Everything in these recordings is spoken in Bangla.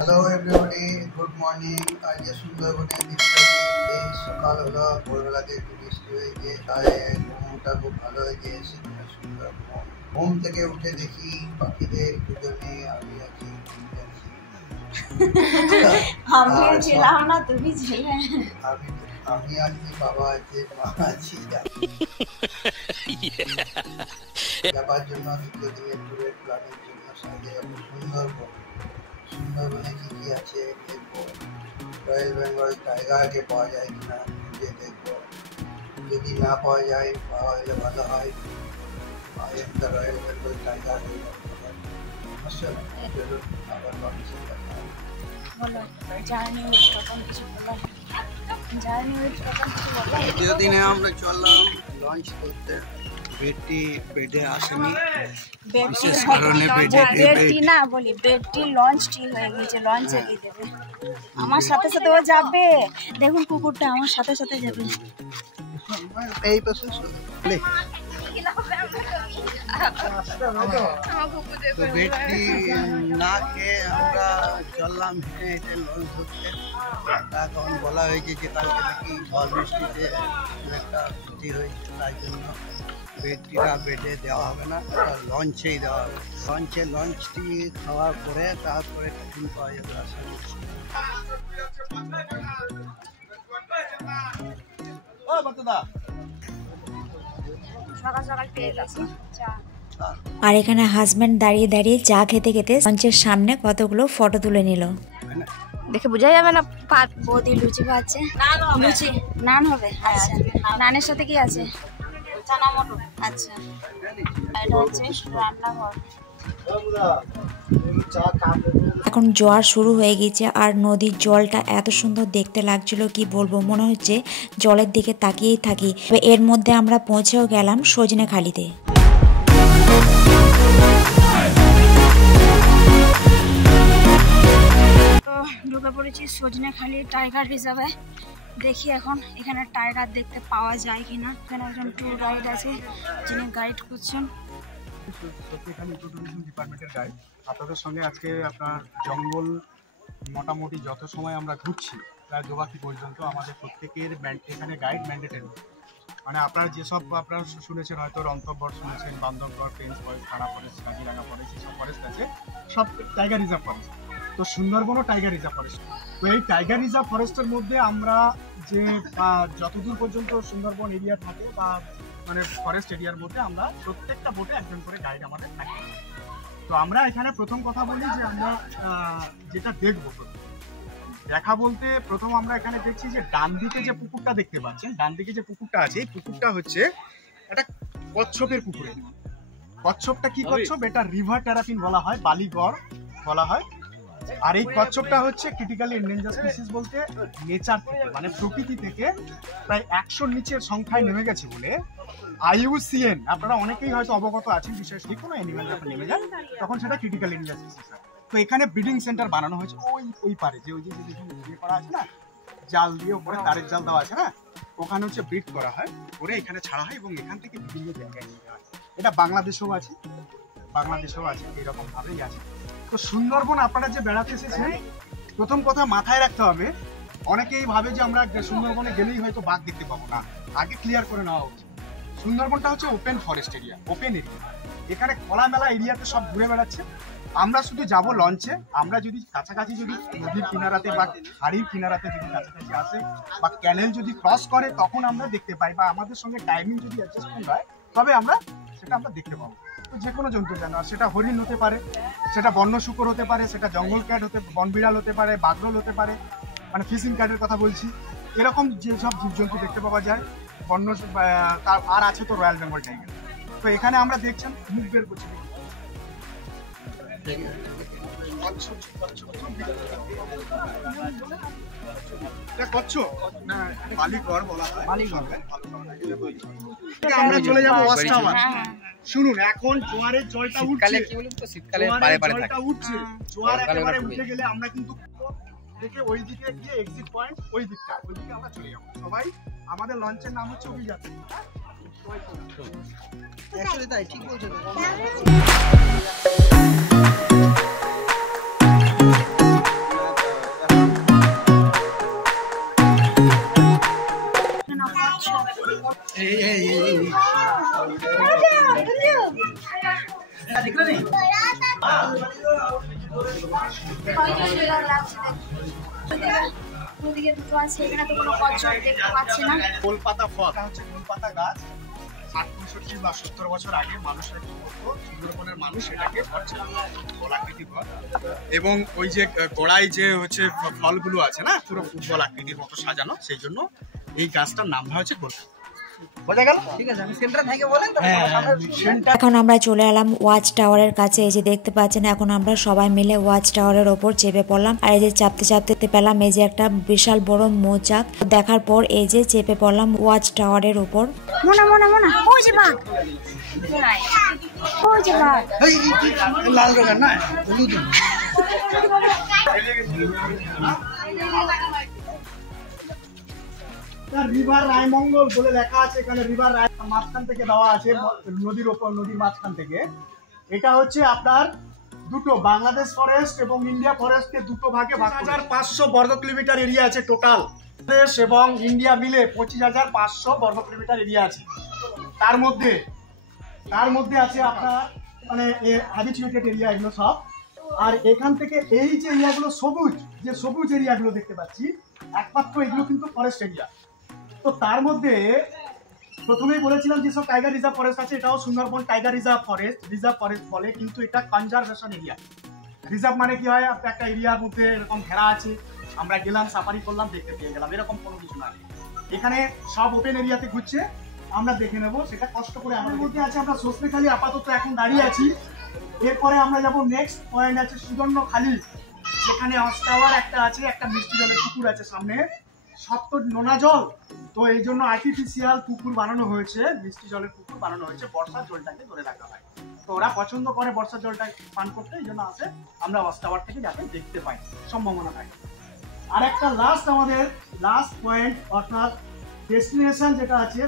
Hello everybody, good morning. আজকে সুন্দরবনে দ্বিতীয় দিন। এই সকাল হলো, ভোরবেলাতে একটু বৃষ্টি হয়েছে, তাই ঘুমটা খুব ভালো হয়েছে। সেদিনে সুন্দর ঘুম থেকে উঠে দেখি পাখিদের দুজনে আমি আছি, তুমি আছি। আমি ছিলাম না, তুমি ছিলে। আমি আছি, বাবা আছে, মা আছি। যাবার জন্য দ্বিতীয় দিনের ট্যুরের প্ল্যানের জন্য সাজে সুন্দরবনে কি কি আছে দেখবো। রয়্যাল বেঙ্গল টাইগারকে পাওয়া যায় কিনা খুঁজে দেখবো। যদি না পাওয়া যায়, পাওয়া হলে ভালো হয়। একটা রয়্যাল বেঙ্গল টাইগার সমস্যা নেই। চলুন আবার পাখির দেখা হবে। দ্বিতীয় দিনে আমরা চললাম লঞ্চ করতে। বেডে আসেনি, বিশেষ কারণে বেডটি না বলি, বেডটি লঞ্চটি হয়ে গেছে, লঞ্চে দিয়ে দেবে। আমার সাথে সাথে ও যাবে, দেখুন কুকুরটা আমার সাথে সাথে যাবে। এই পাশে বেডটি না খেয়ে আমরা চললাম হেঁটে হেঁটে লঞ্চ ধরতে। এখন বলা হয়েছে যে কালকে নাকি ঝড় বৃষ্টিতে একটা ক্ষতি হয়েছে, তাই জন্য বেডটিটা বেডে দেওয়া হবে না, লঞ্চেই দেওয়া হবে। লঞ্চটি খাওয়ার পরে তারপরে টিফিন পাওয়া যাবে আশা করছি। আর এখানে হাজব্যান্ড দাঁড়িয়ে দাঁড়িয়ে চা খেতে খেতে লঞ্চের সামনে কতগুলো ফটো তুলে নিল। দেখে বোঝা যাবে না। বৌদি লুচি খাচ্ছে, লুচি নান হবে। আচ্ছা, নানের সাথে কি আছে? চানা মটর। আচ্ছা, এটা হচ্ছে রান্নাঘর। এখন জোয়ার শুরু হয়ে গেছে আর নদীর জলটা এত সুন্দর দেখতে লাগছিল, কি বলবো, মনে হচ্ছে জলের দিকে তাকিয়েই থাকি। এর মধ্যে আমরা পৌঁছেও গেলাম সজনেখালিতে। তো ঢুকে পড়েছি সজনেখালি টাইগার রিজার্ভে। দেখি এখন এখানে টাইগার দেখতে পাওয়া যায় কিনা। এখানে একজন ট্যুর গাইড আছে, যিনি গাইড করছেন। সত্যিখানি ট্যুরিজম ডিপার্টমেন্টের গাইড আপনাদের সঙ্গে আজকে আপনার জঙ্গল মোটামুটি যত সময় আমরা ঘুরছি প্রায় দোবাকি পর্যন্ত আমাদের প্রত্যেকের এখানে গাইড ম্যান্ডেটরি। মানে আপনারা যেসব আপনারা শুনেছেন, হয়তো রন্তবগড় শুনেছেন, বান্ধবগড়, পেন্স ফরেস্ট, খাড়া ফরেস্ট, কাজিরাঙ্গা ফরেস্ট, যেসব ফরেস্ট আছে সব টাইগার রিজার্ভ ফরেস্ট। তো সুন্দরবনও টাইগার রিজার্ভ ফরেস্ট। তো এই টাইগার রিজার্ভ ফরেস্টের মধ্যে আমরা যে যতদূর পর্যন্ত সুন্দরবন এরিয়া থাকে বা মানে ফরেস্ট এরিয়ার মধ্যে আমরা প্রত্যেকটা বোটে একজন করে গাইড আমাদের থাকে। তো আমরা এখানে প্রথম কথা বলি যে আমরা যেটা দেখবো দেখা বলতে প্রথম আমরা এখানে দেখছি যে ডান দিকে যে পুকুরটা দেখতে পাচ্ছেন, ডান দিকে যে পুকুরটা আছে, এই পুকুরটা হচ্ছে একটা কচ্ছপের পুকুরে। কচ্ছপটা কি কচ্ছপ? এটা রিভার টেরাপিন বলা হয়, বালিগড় বলা হয়। আর এই কচ্ছপটা হচ্ছে ক্রিটিক্যালি এন্ডেঞ্জার স্পিসিস বলতে নেচার থেকে মানে প্রকৃতি থেকে প্রায় 100 নিচের সংখ্যায় নেমে গেছে বলে IUCN, আপনারা অনেকেই হয়তো অবগত আছেন, বিশেষ করে কোনো অ্যানিমেল যখন নেমে যায় তখন সেটা ক্রিটিক্যাল এন্ডেঞ্জার স্পিসিস হয়। তো এখানে ব্রিডিং সেন্টার বানানো হয়েছে ওই পারে, যে ওই যে ইয়ে করা আছে না, জাল দিয়ে উপরে তারের জাল দেওয়া আছে না, ওখানে হচ্ছে ব্রিড করা হয়, করে এখানে ছাড়া হয় এবং এখান থেকে বিভিন্ন জায়গায় নিয়ে যাওয়া হয়। এটা বাংলাদেশেও আছে এরকম ভাবেই আছে। তো সুন্দরবন আপনারা যে বেড়াতে এসেছেন, প্রথম কথা মাথায় রাখতে হবে, অনেকেই ভাবে যে আমরা সুন্দরবনে গেলেই হয়তো বাঘ দেখতে পাবো না, আগে ক্লিয়ার করে নেওয়া উচিত। সুন্দরবনটা হচ্ছে open forest area, open area. এখানে খোলামেলা এরিয়াতে সব ঘুরে বেড়াচ্ছে। আমরা শুধু যাব লঞ্চে। আমরা যদি কাছাকাছি, যদি নদীর কিনারাতে বা খাড়ির কিনারাতে যদি কাছাকাছি আসে বা ক্যানেল যদি ক্রস করে, তখন আমরা দেখতে পাই, বা আমাদের সঙ্গে টাইমিং যদি অ্যাডজাস্টমেন্ট হয়, তবে আমরা দেখতে পাবো। তো যে কোনো জন্তু জানোয়ার, সেটা হরিণ হতে পারে, সেটা বন্য শূকর হতে পারে, সেটা জঙ্গল ক্যাট বনবিড়াল হতে পারে, বাগরোল হতে পারে, মানে ফিশিং ক্যাটের কথা বলছি। এরকম যেসব জীবজন্তু দেখতে পাওয়া যায় বন্য, আর আছে তো রয়্যাল বেঙ্গল টাইগার। তো এখানে আমরা দেখছেন মুখ বের করছি, আমরা চলে যাবো ওয়াচ টাওয়ার। শুনুন, এখন জোয়ারের জলটা উঠছে, জোয়ার একেবারে উঠে গেলে আমরা কিন্তু থেকে ওই দিকে গিয়ে এক্সিট পয়েন্ট, ওই দিকে আমরা চলে যাবো সবাই। আমাদের লঞ্চের নাম হচ্ছে অভিযাত্রী। তাই ঠিক বলছো। সুন্দর লাগছে দেখতে। ওদিকে দুটো আছে, এখানে তো কোনো কচ্ছপ দেখতে পাচ্ছি না। গোলপাতা ফল হচ্ছে গোলপাতা গাছ। 60-65 বা 70 বছর আগে মানুষরা কি করতো, সুন্দরবনের মানুষ এটাকে গোলাকৃতি ফল, এবং ওই যে গোড়ায় যে হচ্ছে ফলগুলো আছে না, পুরো ফুটবল আকৃতির মতো সাজানো, সেই জন্য এই গাছটার নাম হচ্ছে গোলপাতা। বোঝা গেল? ঠিক আছে, আমি সেন্টার থেকে বলেন তো। এখন আমরা চলে এলাম ওয়াচ টাওয়ারের কাছে। এই যে দেখতে পাচ্ছেন, এখন আমরা সবাই মিলে ওয়াচ টাওয়ারের ওপর চেপে পড়লাম। আর এই যে চাপতে চাপতে পেলাম এই যে একটা বিশাল বড় মৌচাক। দেখার পর এই যে চেপে পড়লাম ওয়াচ টাওয়ারের ওপর। মোনা ওই যে বাঘ, ওই যে বাঘ। লাল রঙের না, রিভার রায়মঙ্গল বলে লেখা আছে এখানে। রিভার রায় মাঝখান থেকে দেওয়া আছে, নদীর ওপর, নদীর মাঝখান থেকে। এটা হচ্ছে আপনার দুটো বাংলাদেশ ফরেস্ট এবং ইন্ডিয়া ফরেস্টকে দুটো ভাগে ভাগ। 2500 বর্গ কিলোমিটার এরিয়া আছে টোটাল। বাংলাদেশ এবং ইন্ডিয়া মিলে 25,500 বর্গ কিলোমিটার এরিয়া আছে। তার মধ্যে আছে আপনার মানে হ্যাবিচুয়েটেড এরিয়া এগুলো সব। আর এখান থেকে এই যে এরিয়াগুলো সবুজ এরিয়াগুলো দেখতে পাচ্ছি, একমাত্র এগুলো কিন্তু ফরেস্ট এরিয়া। তো তার মধ্যে প্রথমেই বলেছিলাম যেসব টাইগার রিজার্ভ ফরেস্ট আছে, এটাও সুন্দরবন টাইগার রিজার্ভ ফরেস্ট বলে, কিন্তু এটা কনজারভেশন এরিয়া। রিজার্ভ মানে কি হয়, একটা এরিয়ার মধ্যে এরকম ঘেরা আছে, আমরা গেলাম, সাফারি করলাম, দেখতে পেয়ে গেলাম, এরকম কোনো কিছু না। এখানে সব ওপেন এরিয়াতে ঘুরছে, আমরা দেখে নেবো, সেটা কষ্ট করে। আমাদের মধ্যে আছে আমরা সজনেখালি আপাতত এখন দাঁড়িয়ে আছি। এরপরে আমরা যাবো নেক্সট পয়েন্ট আছে সুদর্ণখালি। সেখানে ওয়াচ টাওয়ার একটা আছে, একটা মিষ্টি জলের পুকুর আছে সামনে। সব তো নোনা জল, তো এই জন্য আর্টিফিশিয়াল পুকুর বানানো হয়েছে, মিষ্টি জলের পুকুর বানানো হয়েছে, বর্ষার জলটাকে ধরে রাখা হয়। তো ওরা পছন্দ করে বর্ষার জলটা পান করতে, এই জন্য আসে। আমরা ওয়াচ টাওয়ার থেকে যাতে দেখতে পাই, সম্ভাবনা থাকে। আর একটা আমাদের লাস্ট পয়েন্ট অর্থাৎ ডেস্টিনেশন যেটা আছে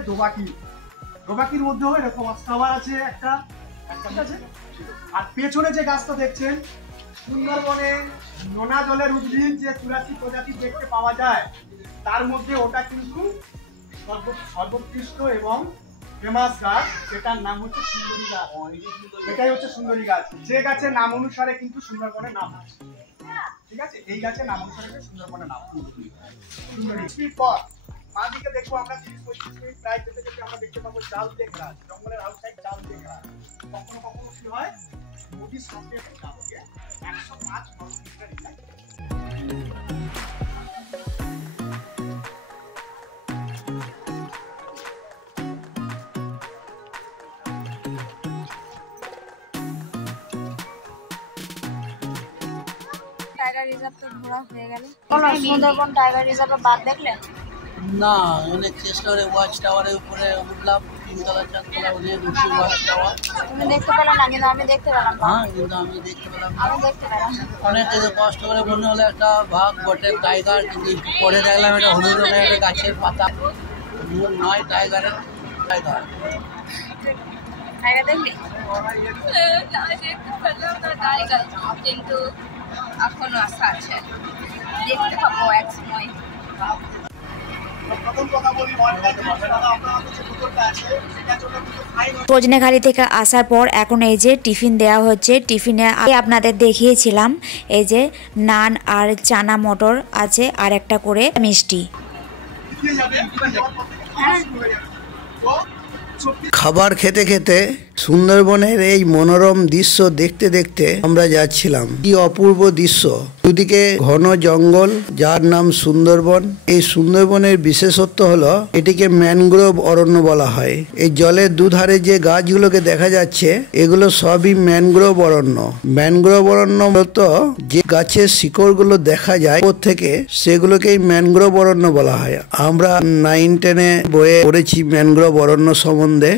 দোবাকির মধ্যেও এরকম ওয়াচ টাওয়ার আছে একটা আছে। আর পেছনে যে গাছটা দেখছেন, সুন্দরবনে নোনা জলের উদ্ভিদ যে 84 প্রজাতি দেখতে পাওয়া যায়, তার মধ্যে ওটা কিন্তু সর্বোৎকৃষ্ট এবং ফেমাস গাছ, যেটার নাম হচ্ছে সুন্দরী গাছ। এটাই হচ্ছে সুন্দরী গাছ, যে গাছের নাম অনুসারে কিন্তু সুন্দরবনের নাম আছে। ঠিক আছে, এই গাছের নাম অনুসারে সুন্দরবনের নাম সুন্দরী। পর মা দিকে দেখবো আমরা 30-35 মিনিট প্রায় যেতে যেতে আমরা দেখতে পাবো জাল দিয়ে ঘেরা, জঙ্গলের আউটসাইড জাল দিয়ে ঘেরা। কখনো কখনো কি হয়, নদীর সামনে জাল দিয়ে 105 কিলোমিটার এলাকায়। টাইগার রিজার্ভ তো ঘোরা হয়ে গেল। সুন্দরবন টাইগার রিজার্ভে বাঘ দেখলে? না, অনেক চেষ্টা করে ওয়াচ টাওয়ারের উপরে উঠলাম, 3তলা 4তলা উঠে উঠছি ওয়াচ টাওয়ার। তুমি দেখতে পেলে না? কিন্তু আমি দেখতে পেলাম। হ্যাঁ, কিন্তু আমি দেখতে পেলাম। অনেক কষ্ট করে মনে হলো একটা বাঘ বটে, টাইগার, কিন্তু পরে দেখলাম এটা হলুদ রঙের একটা গাছের পাতা, নয় টাইগারের। টাইগার দেখলি? দেখতে পেলাম না টাইগার, কিন্তু এখনো আশা আছে, দেখতে পাবো এক সময়। সজনেখালি থেকে আসার পর এখন এই যে টিফিন দেওয়া হচ্ছে। টিফিনে আপনাদের দেখিয়েছিলাম এই যে নান আর চানা মটর আছে, আর একটা করে মিষ্টি। খাবার খেতে খেতে সুন্দরবনের এই মনোরম দৃশ্য দেখতে দেখতে আমরা যাচ্ছিলাম। কি অপূর্ব দৃশ্য, দুদিকে ঘন জঙ্গল, যার নাম সুন্দরবন। এই সুন্দরবনের বিশেষত্ব হলো এটিকে ম্যানগ্রোভ অরণ্য বলা হয়। এই জলের দুধারে যে গাছগুলোকে দেখা যাচ্ছে, এগুলো সবই ম্যানগ্রোভ অরণ্য। ম্যানগ্রোভ অরণ্য মূলত যে গাছের শিকড়গুলো দেখা যায় ওর থেকে, সেগুলোকেই ম্যানগ্রোভ অরণ্য বলা হয়। আমরা 9-10 বইয়ে পড়েছি ম্যানগ্রোভ অরণ্য সম্বন্ধে,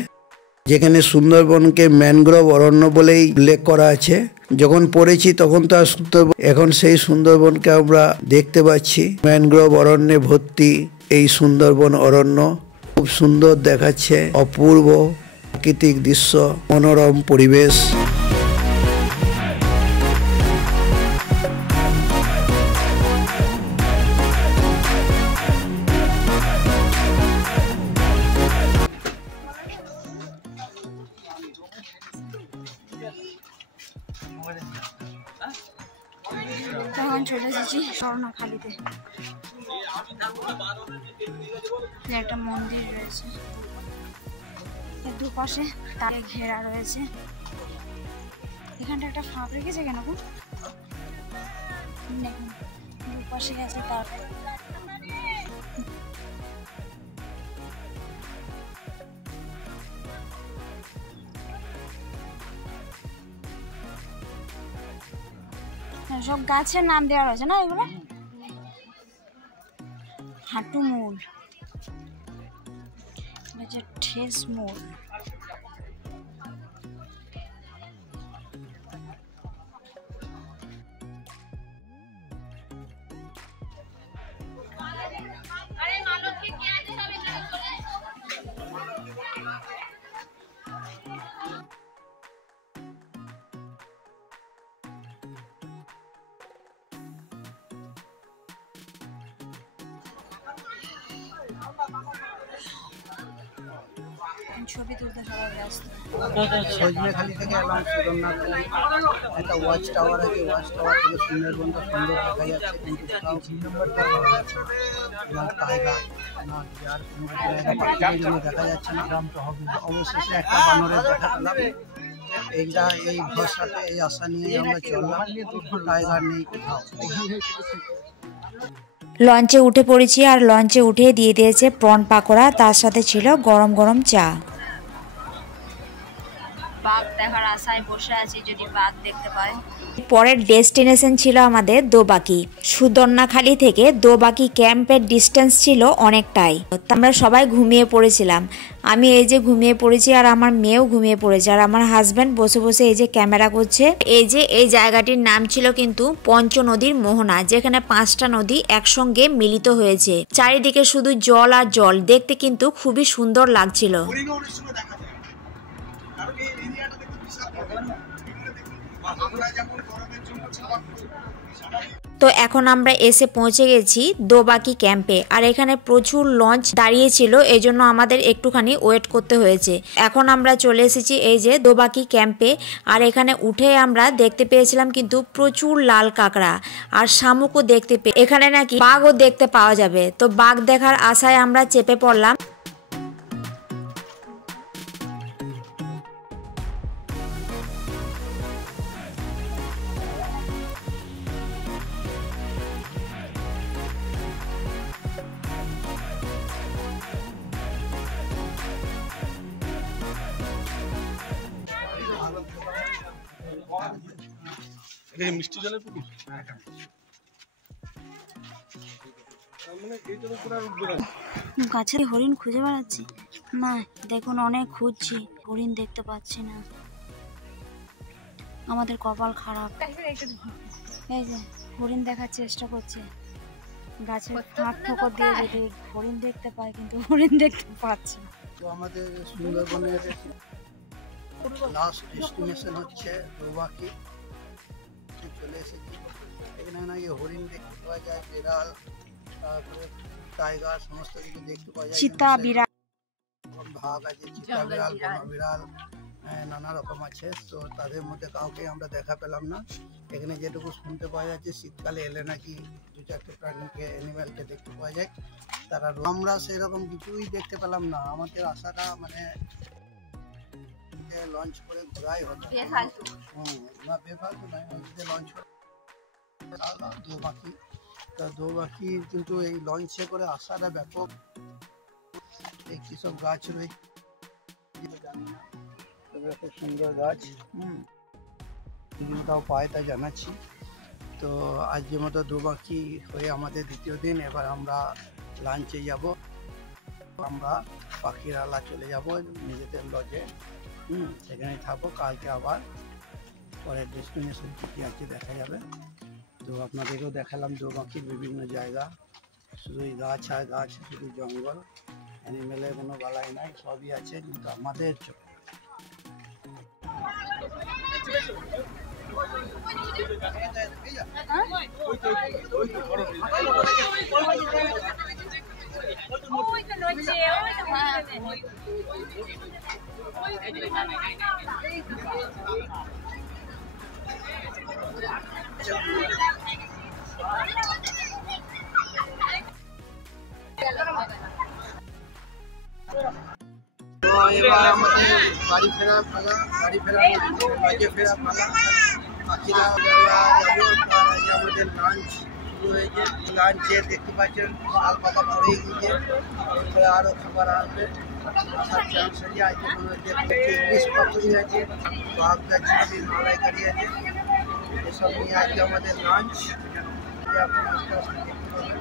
যেখানে সুন্দরবনকে ম্যানগ্রোভ অরণ্য বলেই উল্লেখ করা আছে। যখন পড়েছি তখন তো আর সুন্দরবন, এখন সেই সুন্দরবনকে আমরা দেখতে পাচ্ছি। ম্যানগ্রোভ অরণ্যে ভর্তি এই সুন্দরবন অরণ্য খুব সুন্দর দেখাচ্ছে, অপূর্ব প্রাকৃতিক দৃশ্য, মনোরম পরিবেশ। এখন চলে এসেছি স্বর্ণখালিতে। একটা মন্দির রয়েছে, এর দুপাশে তারে ঘেরা রয়েছে। এখানটা একটা ফাঁক রেখেছে কেন গো? দেখুন দুপাশে আছে তার। সব গাছের নাম দেওয়া রয়েছে না এগুলো? হাঁটু মূল, ঠেস মূল। ছবি তুলতে সবাই ব্যস্ত। সজনেখালি থেকে এলাম সুন্দরনাখালি। একটা ওয়াচ টাওয়ার আছে, ওয়াচ টাওয়ার থেকে সুন্দরবনটা সুন্দর দেখা যাচ্ছে, কিন্তু কোথাও টাইগার না বিয়ার কোনো দেখা যাচ্ছে না। অবশেষে একটা বানরের দেখা পেলাম। এইটা এই ভরসাতে এই আশা নিয়ে আমরা চললাম, টাইগার নেই কোথাও। লঞ্চে উঠে পড়েছি, আর লঞ্চে উঠে দিয়ে দিয়েছে প্রন পাকোড়া, তার সাথে ছিল গরম গরম চা। বাঘ দেখার আশায় বসে আছি, যদি বাঘ দেখতে পাই। পরের ডেস্টিনেশন ছিল আমাদের দোবাকি। সুন্দরনাখালি থেকে দোবাকি ক্যাম্পের ডিস্টেন্স ছিল অনেকটাই। আমরা সবাই ঘুমিয়ে পড়েছিলাম। আমি এই যে ঘুমিয়ে পড়েছি, আর আমার মেয়েও ঘুমিয়ে পড়েছে, আর আমার হাজব্যান্ড বসে বসে এই যে ক্যামেরা করছে। এই যে এই জায়গাটির নাম ছিল কিন্তু পঞ্চনদীর মোহনা, যেখানে 5টা নদী একসঙ্গে মিলিত হয়েছে। চারিদিকে শুধু জল আর জল, দেখতে কিন্তু খুবই সুন্দর লাগছিল। তো এখন আমরা এসে পৌঁছে গেছি দোবাকি ক্যাম্পে, আর এখানে প্রচুর লঞ্চ দাঁড়িয়েছিল, এই জন্য আমাদের একটুখানি ওয়েট করতে হয়েছে। এখন আমরা চলে এসেছি এই যে দোবাকি ক্যাম্পে, আর এখানে উঠে আমরা দেখতে পেয়েছিলাম কিন্তু প্রচুর লাল কাঁকড়া আর শামুকও দেখতে পেয়ে। এখানে নাকি বাঘও দেখতে পাওয়া যাবে, তো বাঘ দেখার আশায় আমরা চেপে পড়লাম। মিষ্টি জলের পুকুর গাছে হরিণ খুঁজে বেড়াচ্ছি না, দেখুন অনেক খুঁজছি, হরিণ দেখতে পাচ্ছি না। আমাদের কপাল খারাপ। এই যে হরিণ দেখার চেষ্টা করছে, গাছের ফাঁক ফোকর দিয়ে যদি হরিণ দেখতে পায়, কিন্তু হরিণ দেখতে পাচ্ছি না। তো আমাদের সুন্দরবনের লাস্ট ডেস্টিনেশন হচ্ছে দোবাকি। চলে এসেছি, এখানে নাকি হরিণ দেখতে পাওয়া যায়, বিড়াল, তারপরে টাইগার, সমস্ত কিছু দেখতে পাওয়া যায়। চিতা বিড়াল, ভাগ আছে, চিতা বিড়াল, বন বিড়াল, নানা রকম আছে। তো তাদের মধ্যে কাউকে আমরা দেখা পেলাম না। এখানে যেটুকু শুনতে পাওয়া যাচ্ছে, শীতকালে এলে নাকি 2-4টে প্রাণীকে, অ্যানিম্যালকে দেখতে পাওয়া যায়। তারা আমরা সেরকম কিছুই দেখতে পেলাম না। আমাদের আশাটা মানে লঞ্চ করে ঘোরাই হতো না, বেফালতু নয়, লঞ্চ করে দোবাকি। তা দোবাকি কিন্তু এই লঞ্চে করে আসাটা ব্যাপক। এই কিসব গাছ রয়েছে জানি না, তবে খুব সুন্দর গাছ। তাও পায় তাই জানাচ্ছি। তো আজকের মতো দোবাকি হয়ে আমাদের দ্বিতীয় দিন। এবার আমরা লাঞ্চে যাব, আমরা পাখিরালা চলে যাব নিজেদের লজে। সেখানে থাকবো, কালকে আবার পরের ডেস্টিনেশন কী আছে দেখা যাবে। তো আপনাদেরকেও দেখালাম দোবাকির বিভিন্ন জায়গা, শুধুই গাছ আর গাছ, শুধু জঙ্গল, অ্যানিমেলের কোনো বালাই নাই, সবই আছে, কিন্তু আমাদের এবার আমাদের বাড়ি ফেরা পালা, বাড়ি ফেরা বাজে ফেরা পালা। বাকিরা যাবো, তার আগে আমাদের লাঞ্চ শুরু হয়েছে। লাঞ্চে দেখতে পাচ্ছেন শাল পাতা পড়ে গিয়েছে, এরপরে আরও খাবার আসবে। আসার চান্স আছে। আজকে মনে হচ্ছে ইলিশ পাতুরি আছে, বাগদা চিংড়ি, মালাইকারি আছে, এসব নিয়ে আজকে আমাদের লাঞ্চ। আপনি আস্তে আস্তে দেখতে পাবেন।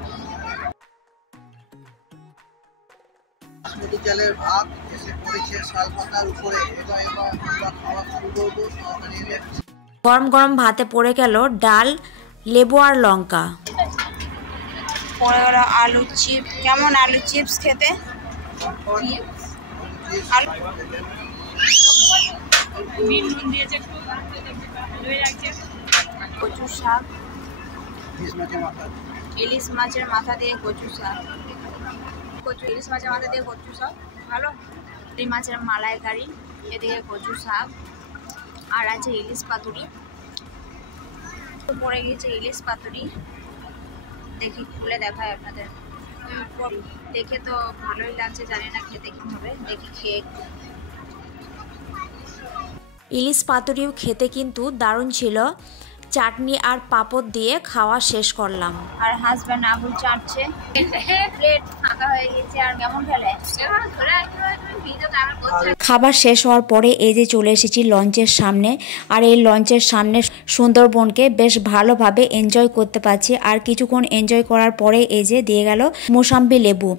বাসমতি চালের ভাত এসে পড়েছে শাল পাতার উপরে। এবার আমরা খাওয়া শুরু করবো। সহকারী গরম গরম ভাতে পড়ে গেল ডাল, লেবু আর লঙ্কা। পরে গেল আলু চিপস। কেমন আলু চিপস খেতে? কচু শাক, ইলিশ মাছের মাথা দিয়ে কচু শাক, ইলিশ মাছের মাথা দিয়ে কচু শাক ভালো। এই মাছের মালাইকারি, এদিকে কচু শাক, আর আছে ইলিশ পাতুরি। পড়ে গেছে ইলিশ পাতুরি, দেখি খুলে দেখায় আপনাদের। দেখে তো ভালোই লাগছে, জানি না খেতে কি হবে, দেখি খেয়ে। ইলিশ পাতুরিও খেতে কিন্তু দারুণ ছিল। চাটনি আর পাঁপড় দিয়ে খাওয়া শেষ করলাম। আর হাজব্যান্ড আঙুল চাটছে। প্লেট ফাঁকা হয়ে গেছে। আর কেমন খেলে? খাবার শেষ হওয়ার পরে এই যে চলে এসেছি লঞ্চের সামনে। আর এই লঞ্চের সামনে সুন্দরবনকে বেশ ভালোভাবে এনজয় করতে পারছি। আর কিছুক্ষণ এনজয় করার পরে এই যে দিয়ে গেল মোসাম্বি লেবু।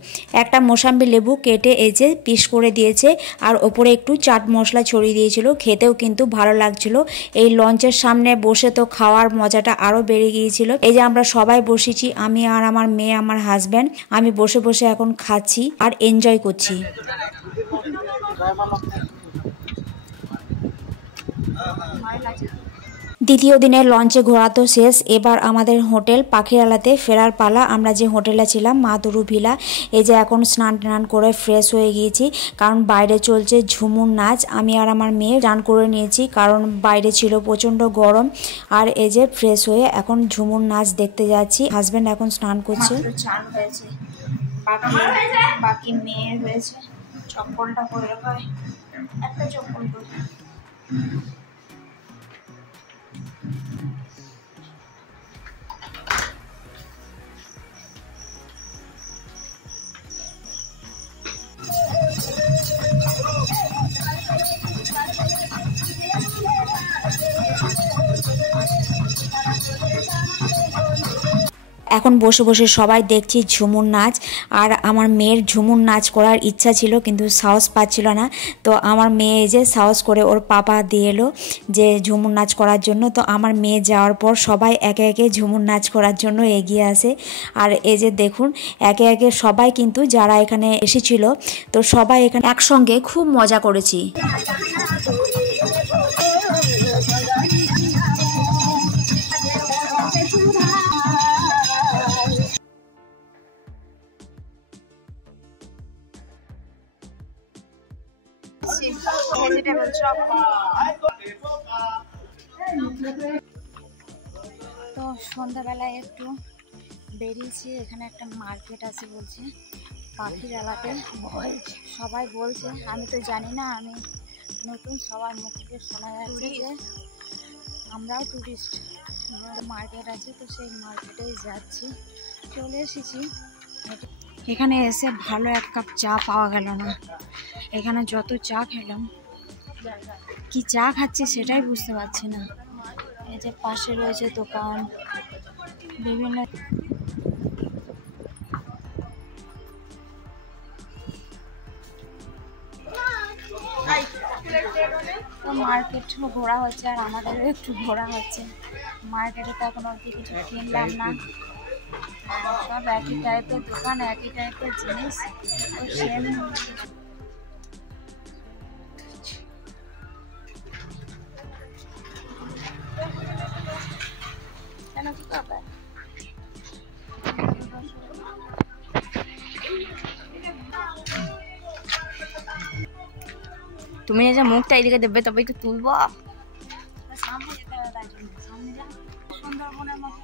একটা মোসাম্বি লেবু কেটে এই যে পিস করে দিয়েছে, আর ওপরে একটু চাট মশলা ছড়িয়ে দিয়েছিল। খেতেও কিন্তু ভালো লাগছিল। এই লঞ্চের সামনে বসে তো খাওয়ার মজাটা আরও বেড়ে গিয়েছিল। এই যে আমরা সবাই বসেছি, আমি আর আমার মেয়ে, আমার হাজব্যান্ড। আমি বসে বসে এখন খাচ্ছি আর এনজয় করছি। দ্বিতীয় দিনের লঞ্চে ঘোরা তো শেষ। এবার আমাদের হোটেল পাখিরালাতে ফেরার পালা। আমরা যে হোটেলে ছিলাম মাতুরু ভিলা, এই যে এখন স্নান টান করে ফ্রেশ হয়ে গিয়েছি, কারণ বাইরে চলছে ঝুমুর নাচ। আমি আর আমার মেয়ে স্নান করে নিয়েছি, কারণ বাইরে ছিল প্রচণ্ড গরম। আর এই যে ফ্রেশ হয়ে এখন ঝুমুর নাচ দেখতে যাচ্ছি। হাজব্যান্ড এখন স্নান করছে। চান হয়েছে, বাকি মেয়ের হয়েছে। চপ্পলটা পরে হয়, একটা চপ্পল পরে। এখন বসে বসে সবাই দেখছি ঝুমুর নাচ। আর আমার মেয়ের ঝুমুর নাচ করার ইচ্ছা ছিল, কিন্তু সাহস পাচ্ছিল না। তো আমার মেয়ে যে সাহস করে ওর পাপা দিয়ে এলো যে ঝুমুর নাচ করার জন্য। তো আমার মেয়ে যাওয়ার পর সবাই একে একে ঝুমুর নাচ করার জন্য এগিয়ে আসে। আর এই যে দেখুন একে একে সবাই কিন্তু যারা এখানে এসেছিল, তো সবাই এখানে একসঙ্গে খুব মজা করেছি। তো সন্ধ্যাবেলায় একটু বেরিয়েছি। এখানে একটা মার্কেট আছে বলছে পাখিরালাতে, সবাই বলছে, আমি তো জানি না, আমি নতুন, সবার মুখ থেকে শোনা যাচ্ছে যে আমরাও টুরিস্ট। মার্কেট আছে, তো সেই মার্কেটেই যাচ্ছি। চলে এসেছি। এখানে এসে ভালো এক কাপ চা পাওয়া গেল না। এখানে যত চা খেলাম, কি চা খাচ্ছি সেটাই বুঝতে পারছি না। এই যে পাশে রয়েছে দোকান, বিভিন্ন তো মার্কেট ঘোরা হচ্ছে, আর আমাদেরও একটু ঘোরা হচ্ছে। মার্কেটে তো এখন অবধি কিছু কিনলাম না, সব একই টাইপের দোকান, একই টাইপের জিনিস। তো সেম কেন কি করবে? তুমি যে মুখটা এদিকে দেবে তবে একটু তুলবো। সামনে যেতে হবে, তাই জন্য সামনে যা। সুন্দরবনের মতো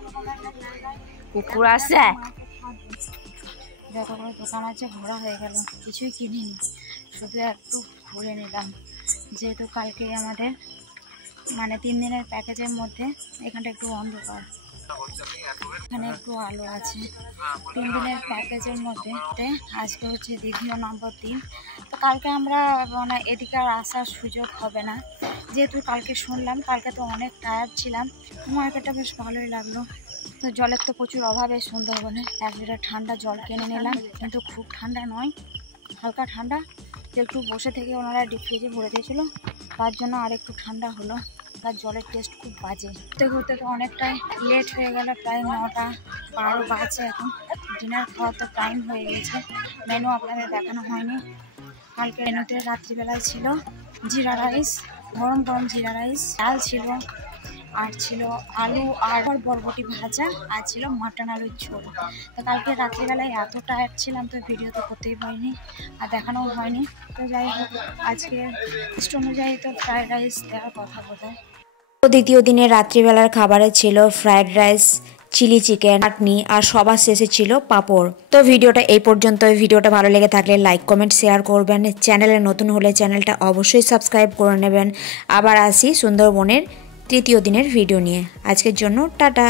কুকুর আছে, যতগুলো দোকান আছে ঘোরা হয়ে গেল, কিছুই কিনিনি, শুধু একটু ঘুরে নিলাম, যেহেতু কালকে আমাদের মানে 3 দিনের প্যাকেজের মধ্যে এখানটা একটু অন্ধকার, এখানে একটু আলো আছে। 3 দিনের প্যাকেজের মধ্যে আজকে হচ্ছে দ্বিতীয় নম্বর দিন। তো কালকে আমরা মানে এদিকে আর আসার সুযোগ হবে না, যেহেতু কালকে শুনলাম, কালকে তো অনেক টায়ার্ড ছিলাম। মার্কেটটা বেশ ভালোই লাগলো। তো জলের তো প্রচুর অভাবে সুন্দরবনে। 1 লিটার ঠান্ডা জল কিনে নিলাম, কিন্তু খুব ঠান্ডা নয়, হালকা ঠান্ডা। একটু বসে থেকে ওনারা ডিপ ফ্রিজে ভরে দিয়েছিল, তার জন্য আর একটু ঠান্ডা হলো। তার জলের টেস্ট খুব বাজে। ঘুরতে ঘুরতে তো অনেকটাই লেট হয়ে গেল, প্রায় 9টা 12 বাজে এখন। ডিনার খাওয়ার তো টাইম হয়ে গেছে। মেনু আপনাদের দেখানো হয়নি। কালকে মেনুতে রাত্রিবেলায় ছিল জিরা রাইস, গরম গরম জিরা রাইস, ডাল ছিল, আর ছিল আলু আর বরবটি ভাজা, আর ছিল মাটন আলুর ঝোল। তো কালকে রাত্রিবেলায় এত টায়ার্ড ছিলাম, তো ভিডিও তো করতেই পারিনি আর দেখানোও হয়নি। তো যাই হোক, আজকে লিস্ট অনুযায়ী তো ফ্রাইড রাইস দেওয়ার কথা বোধহয়। তো দ্বিতীয় দিনের রাত্রিবেলার খাবারে ছিল ফ্রাইড রাইস, চিলি চিকেন, চাটনি আর সবার শেষে ছিল পাঁপড়। তো ভিডিওটা এই পর্যন্ত। ভিডিওটা ভালো লেগে থাকলে লাইক কমেন্ট শেয়ার করবেন। চ্যানেলে নতুন হলে চ্যানেলটা অবশ্যই সাবস্ক্রাইব করে নেবেন। আবার আসি সুন্দরবনের তৃতীয় দিনের ভিডিও নিয়ে। আজকের জন্য টাটা।